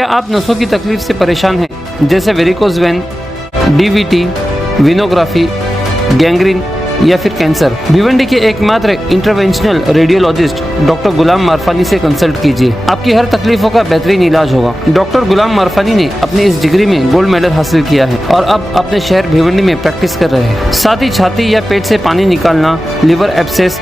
क्या आप नसों की तकलीफ से परेशान हैं, जैसे वेरिकोज वेन, डीवीटी, विनोग्राफी, गैंग्रीन या फिर कैंसर? भिवंडी के एकमात्र इंटरवेंशनल रेडियोलॉजिस्ट डॉक्टर गुलाम मारफानी से कंसल्ट कीजिए। आपकी हर तकलीफों का बेहतरीन इलाज होगा। डॉक्टर गुलाम मारफानी ने अपनी इस डिग्री में गोल्ड मेडल हासिल किया है और अब अपने शहर भिवंडी में प्रैक्टिस कर रहे हैं। साथ ही छाती या पेट से पानी निकालना, लिवर एब्सेस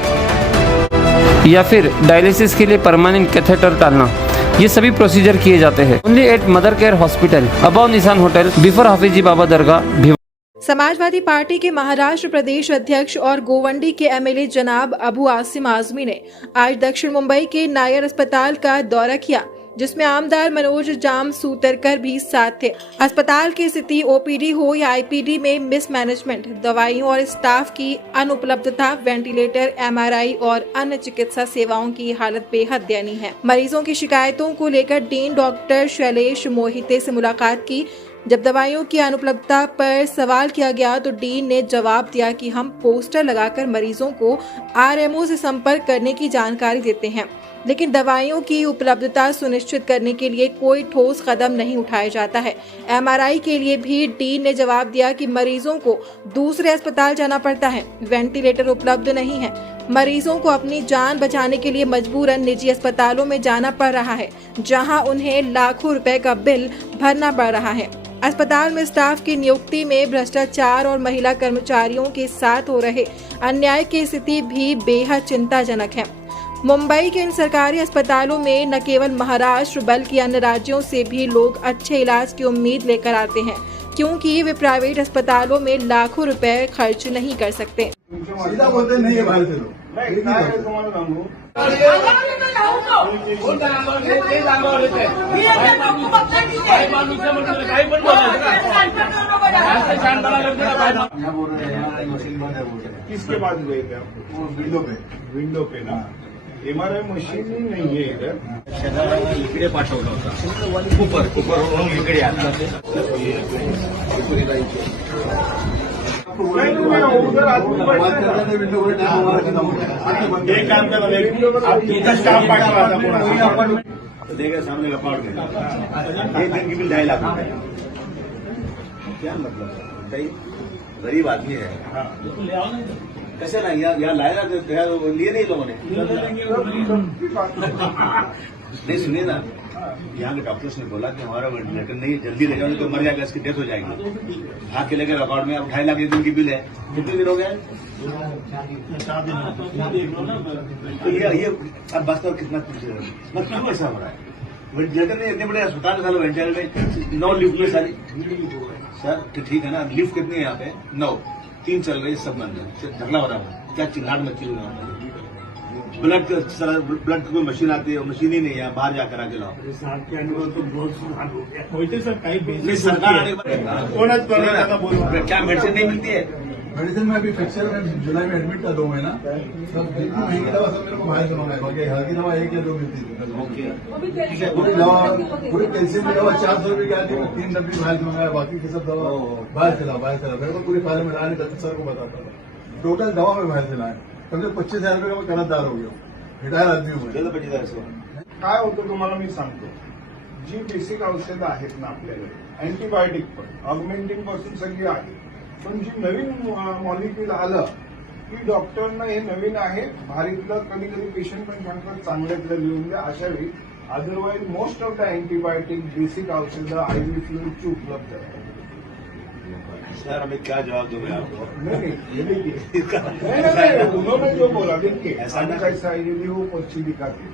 या फिर डायलिसिस के लिए परमानेंट कैथेटर डालना, ये सभी प्रोसीजर किए जाते हैं। Only at Mother Care hospital, above Nishan hotel, before Hafizi Baba Dargah. Samajwadi party के महाराष्ट्र प्रदेश अध्यक्ष और गोवंडी के एमएलए जनाब अबू आसिम आजमी ने आज दक्षिण मुंबई के नायर अस्पताल का दौरा किया, जिसमें आमदार मनोज जाम सूतरकर भी साथ थे। अस्पताल की स्थिति ओपीडी हो या आईपीडी में मिसमैनेजमेंट, दवाइयों और स्टाफ की अनुपलब्धता, वेंटिलेटर, एमआरआई और अन्य चिकित्सा सेवाओं की हालत बेहद दयनीय है। मरीजों की शिकायतों को लेकर डीन डॉक्टर शैलेश मोहिते से मुलाकात की। जब दवाइयों की अनुपलब्धता पर सवाल किया गया तो डीन ने जवाब दिया कि हम पोस्टर लगाकर मरीजों को आरएमओ से संपर्क करने की जानकारी देते हैं, लेकिन दवाइयों की उपलब्धता सुनिश्चित करने के लिए कोई ठोस कदम नहीं उठाया जाता है। एमआरआई के लिए भी डीन ने जवाब दिया कि मरीजों को दूसरे अस्पताल जाना पड़ता है, वेंटिलेटर उपलब्ध नहीं है। मरीजों को अपनी जान बचाने के लिए मजबूरन निजी अस्पतालों में जाना पड़ रहा है, जहां उन्हें लाखों रुपए का बिल भरना पड़ रहा है। अस्पताल में स्टाफ की नियुक्ति में भ्रष्टाचार और महिला कर्मचारियों के साथ हो रहे अन्याय की स्थिति भी बेहद चिंताजनक है। मुंबई के इन सरकारी अस्पतालों में न केवल महाराष्ट्र बल्कि अन्य राज्यों से भी लोग अच्छे इलाज की उम्मीद लेकर आते हैं, क्योंकि वे प्राइवेट अस्पतालों में लाखों रुपए खर्च नहीं कर सकते। सीधा बोलते नहीं है बाहर से लोग। किसके पास गए थे आप? विंडो पे ना एमआरआई मशीन ही नहीं है इधर। इकडे पाठवलं होतं ऊपर म्हणून इकडे आणलं एक काम करा, इधर स्टाफ पाठवा था तो देखा सामने रिकॉर्ड में एक दिन की बिल 2.5 लाख रुपए। क्या मतलब भाई गरीब आदमी है, कैसे ना यहाँ लाया लिए नहीं लोगों ने। नहीं सुनिए ना, यहाँ के डॉक्टर्स ने बोला कि हमारा वेंटिलेटर नहीं, जल्दी ले जाओ तो मर जाएगा, इसकी डेथ हो जाएगी। भाग के लेकर रिकॉर्ड में अब 2.5 लाख एक दिन की बिल है। कितने दिन हो गए? तो ये अब वास्तव कितना क्यों ऐसा हो रहा है? वेंटिलेटर में इतने बड़े अस्पताल सालों वेंटिलेटर में 9 लिफ्ट में सारी सर तो ठीक है ना, लिफ्ट कितनी है यहाँ पे? 9, 3 चल रही, सब बंद है, झगड़ा हो रहा है। क्या चिल्लाट मची हुई है? ब्लड की कोई मशीन आती है, मशीन ही नहीं है, बाहर जाकर आके लाओ। के अनुभव तो बहुत सुधार हो गया। होते सर नहीं सरकार आने के क्या मेडिसिन नहीं मिलती है? मेडिसिन में अभी फ्रैक्चर में जुलाई में एडमिट था 2 महीना, सब जितनी महंगी दवा सब मेरे को बाहर सुना है, बाकी हल्की दवा 1 या 2 मिलती थी। पूरी दवा, पूरी कैल्शियम की दवा 400 रुपये की आती है, 3 डब्बी बाहर से मंगाया, बाकी की सब दवा बाहर से लाओ। मेरे को पूरी फाइल में लाने सर को बताता था, टोटल दवा में बाहर से लाए, कम से 25,000 रुपये का मैं कर्जदार हो गया, रिटायर आदमी हूँ। 25,000 काय होतं तुम्हाला मी सांगतो, जी बेसिक औषधं आहेत ना आपल्याकडे, अँटीबायोटिक पण ऑगमेंटिंग पासून सगळी आहे, पण जी नवीन मॉलिक्यूल आलं की डॉक्टरना हे नवीन आहे, भारीतलं कधी कधी पेशंट पण सांगतात चांगल्यातलं लिहून द्या, अशा वेळी otherwise most of the antibiotic basic औषधं आयव्ही फ्लूइडची उपलब्ध आहे। सर हमें क्या जवाब दोगे आपको? नहीं, उन्होंने जो बोला देखिए, ऐसा रिव्यू पर्ची दिखाते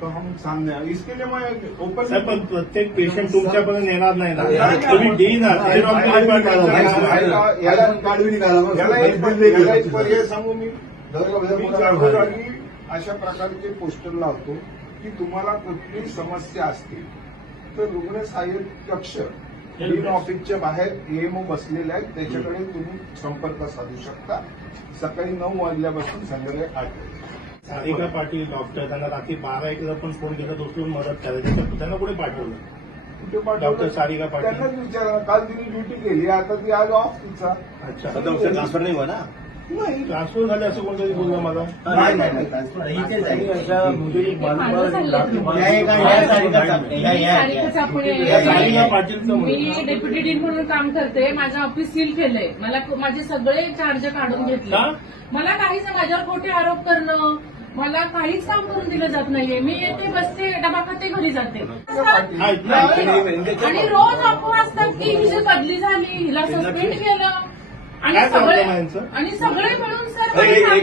तो हम सामने आए, इसके लिए मैं ओपन सर पण प्रत्येक पेशंट तुमच्यापर्यंत येणार नाही ना, तुम्ही डीन एक पर्याय सांगू मी जागोजागी अशा प्रकारचे पोस्टर लावतो की तुम्हाला कुठली समस्या असतील तर रुग्ण सहाय्यक कक्ष डीन ऑफिसच्या बाहेर एएमओ बसलेले आहेत, त्याच्याकडे तुम्ही संपर्क साधू शकता। सकाळी 9 वाजल्यापासून संध्याकाळी 8 वाजता। सारिका पाटील डॉक्टर त्यांना रात्री 12-1 पण फोन केला, दोन मदत करायची, त्यांना कुठे पाठवलं? कुठे पाठवलं? डॉक्टर सारिका पाटील त्यांनाच विचारा, काल तिने ड्युटी केली, आता ती आज ऑफ तिचा। अच्छा, ट्रांसफर नहीं हुआ ना? नाही ट्रान्सफर झाले असं कोणतरी बोललं मला नाही मी डेप्युटी डीन म्हणून काम करते. माझं ऑफिस सील केलंय. मला माझे सगळे चार्ज काढून घेतले. मला काहीच माझ्यावर खोटे आरोप करणं, मला काहीच काम करून दिलं जात नाहीये. मी येते, बसते, डबा खाते, घरी जाते. आणि रोज अफवा असतात की हिची बदली झाली, हिला सस्पेंड केलं आणि काय सगळे प्रॉब्लेम आहे यांचं? आणि सगळे मिळून सर मला सांगत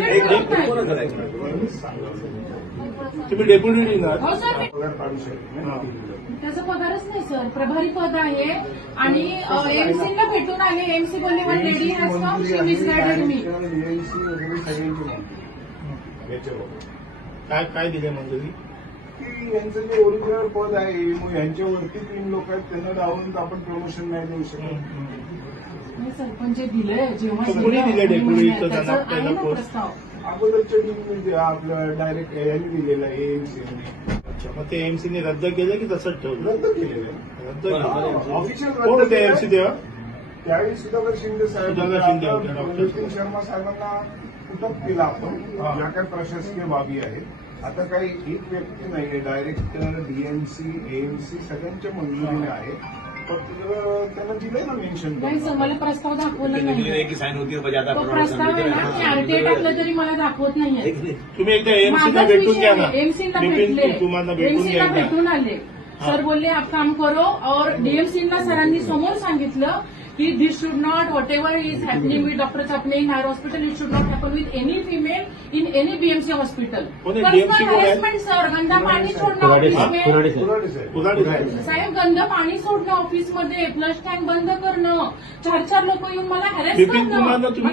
नाही. तुम्ही डेप्युटी डीन आहात? हो सर, पगार काढू शकत हा. त्याचं पगारच नाही सर. प्रभारी पद आहे आणि एमसीला भेटून आले. एमसी बोलले one lady has come, she misguided me. काय काय दिले मंजुरी? की यांचं जे ओरिजिनल पद आहे मग यांच्यावरती 3 लोक आहेत त्यांना डावून आपण प्रमोशन नाही देऊ शकत. नाही सर, पण जे दिलंय जेव्हा तर कोणी दिलंय डेप्युटी तर त्याचं त्यांना आहे पहिला ना पोस्ट? प्रस्ताव. अगोदरच्या म्हणजे आपलं डायरेक्ट यांनी दिलेलं आहे एएमसीने अच्छा, मग ते एमसीने रद्द केलं की तसंच ठेवलं? रद्द केलेलं आहे. रद्द केलं. ऑफिशियल कोण होते एमसी तेव्हा? त्यावेळी सुधाकर शिंदे साहेब सुधाकर शिंदे होते, आता डॉक्टर. नितीन शर्मा साहेबांना कुटप केला आपण हा. ज्या काही प्रशासकीय बाबी आहेत. आता काही एक व्यक्ती नाहीये, डायरेक्टर डीएमसी एएमसी सगळ्यांच्या मंजुरीने आहे. फक्त त्यांना दिलंय ना मेन्शन नाही सर, मला प्रस्ताव दाखवला नाही. की साइन होती है बजाता तो प्रस्ताव आहे ना, मी आरटीआय टाकलं तरी मला दाखवत नाहीये. तुम्ही एकदा एमसीला माझाच भेटून विषय घ्या ना. आहे. एमसीला बिपिन भेटले, तुम्हाला भेटून एमसीला घ्या. भेटून आले. सर बोलले आप काम करो और डीएमसीला सरांनी समोर सांगितलं की this should not whatever is happening with doctor Chapne in higher hospital, it should not happen with any female in any BMC hospital. कोण आहे? पर्सनल BMC कोण आहे? हॅरेसमेंट सर, गंदा पाणी सोडणं ऑफिसमध्ये, कुऱ्हाडे साहेब. साहेब गंदा पाणी सोडणं ऑफिसमध्ये, फ्लश टँक बंद करणं, 4 लोक येऊन मला हॅरेस बिपिन कुमारला करणं. तुम्ही